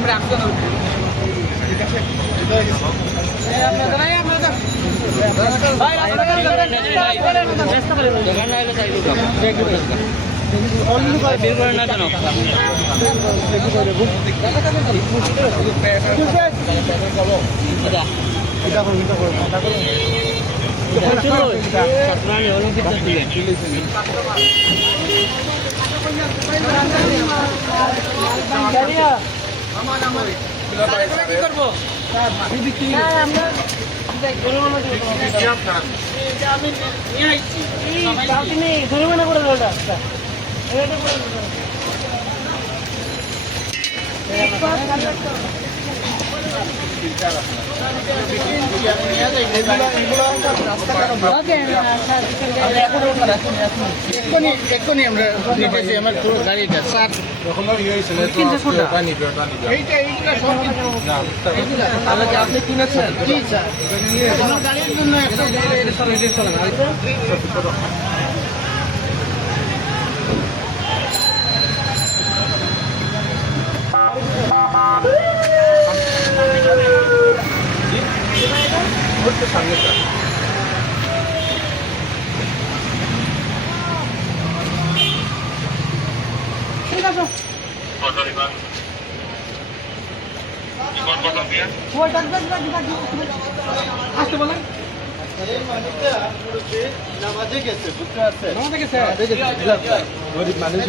আমরা আসতে না ঠিক আছে ভাই আপনারা চেষ্টা করেন দোকান না হলে চাই দিও অলরেডি করে বের করে না জানো আচ্ছা এটা করুন চলো সতরানি অলিম্পিক দিলেন জানিয়া আমার কি করব স্যার বিক্রি স্যার আমরা আমি নিয়ে আইছি এই আপনি জরিমানা করে দাও স্যার এটা করে এক্ষুনি আমরা দেখেছি আমার পুরো গাড়িটা স্যার আপনি কিনেছেন জি স্যার গাড়ির জন্য সামনে ঠিক আছে আসতে বলেন নামাজে গেছে বুঝতে পারছেন গরিব মানুষ